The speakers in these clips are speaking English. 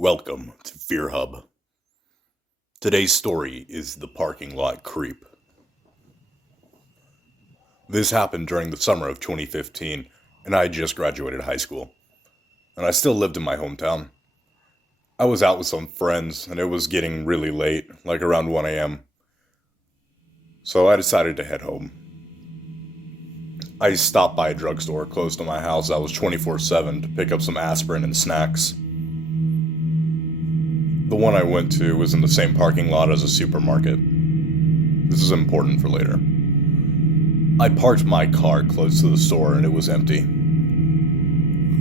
Welcome to FearHub. Today's story is The Parking Lot Creep. This happened during the summer of 2015, and I had just graduated high school, and I still lived in my hometown. I was out with some friends, and it was getting really late, like around 1 a.m., so I decided to head home. I stopped by a drugstore close to my house that was 24/7 to pick up some aspirin and snacks. The one I went to was in the same parking lot as a supermarket. This is important for later. I parked my car close to the store and it was empty.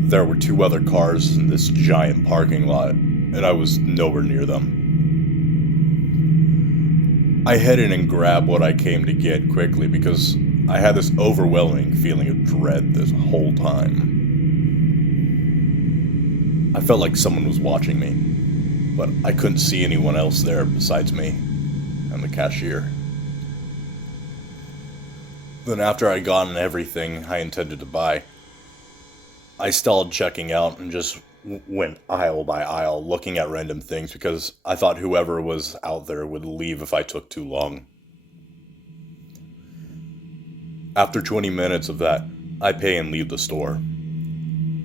There were 2 other cars in this giant parking lot, and I was nowhere near them. I headed and grabbed what I came to get quickly because I had this overwhelming feeling of dread this whole time. I felt like someone was watching me, but I couldn't see anyone else there besides me and the cashier. Then after I'd gotten everything I intended to buy, I stalled checking out and just went aisle by aisle looking at random things because I thought whoever was out there would leave if I took too long. After 20 minutes of that, I pay and leave the store.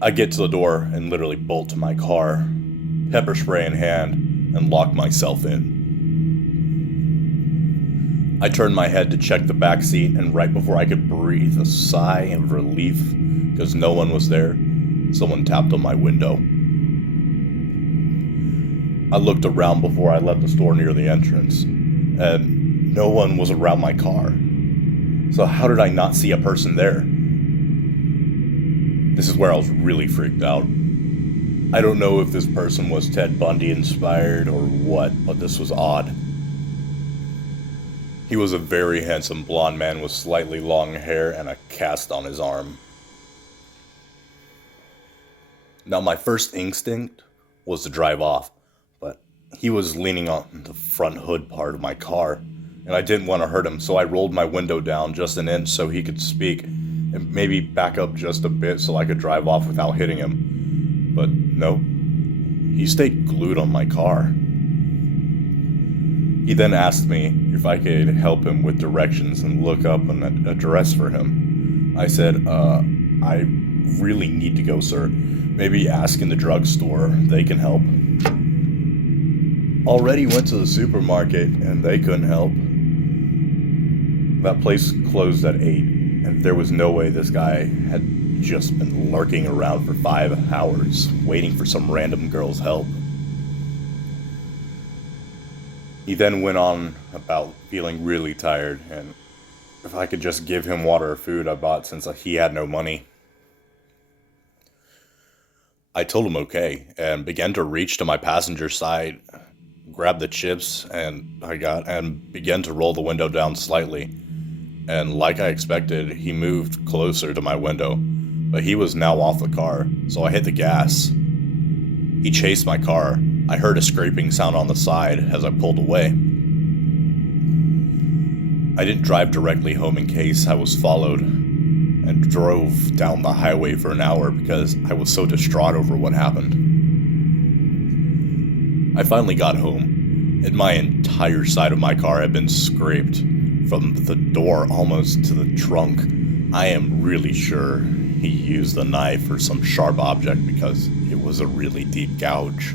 I get to the door and literally bolt to my car, pepper spray in hand, and lock myself in. I turned my head to check the back seat, and right before I could breathe a sigh of relief because no one was there, someone tapped on my window. I looked around before I left the store near the entrance, and no one was around my car. So how did I not see a person there? This is where I was really freaked out. I don't know if this person was Ted Bundy inspired or what, but this was odd. He was a very handsome blonde man with slightly long hair and a cast on his arm. Now my first instinct was to drive off, but he was leaning on the front hood part of my car, and I didn't want to hurt him, so I rolled my window down just an inch so he could speak, and maybe back up just a bit so I could drive off without hitting him. But no, he stayed glued on my car. He then asked me if I could help him with directions and look up an address for him. I said, I really need to go, sir. Maybe ask in the drugstore, they can help. Already went to the supermarket and they couldn't help. That place closed at 8, and there was no way this guy had just been lurking around for 5 hours, waiting for some random girl's help. He then went on about feeling really tired, and if I could just give him water or food I bought since he had no money. I told him okay, and began to reach to my passenger side, grab the chips and began to roll the window down slightly. And like I expected, he moved closer to my window, but he was now off the car, so I hit the gas. He chased my car. I heard a scraping sound on the side as I pulled away. I didn't drive directly home in case I was followed, and drove down the highway for an hour because I was so distraught over what happened. I finally got home, and my entire side of my car had been scraped, from the door almost to the trunk. I am really sure he used a knife or some sharp object because it was a really deep gouge.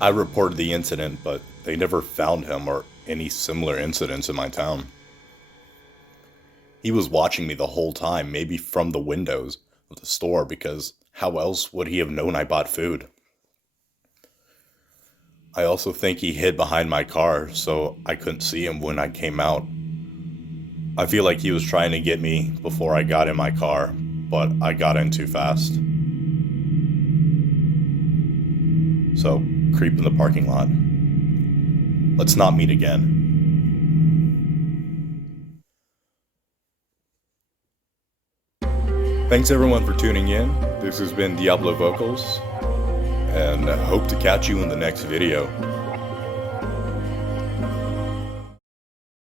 I reported the incident, but they never found him or any similar incidents in my town. He was watching me the whole time, maybe from the windows of the store, because how else would he have known I bought food? I also think he hid behind my car, so I couldn't see him when I came out. I feel like he was trying to get me before I got in my car, but I got in too fast. So, creep in the parking lot. Let's not meet again. Thanks everyone for tuning in. This has been Diablo Vocals, and I hope to catch you in the next video.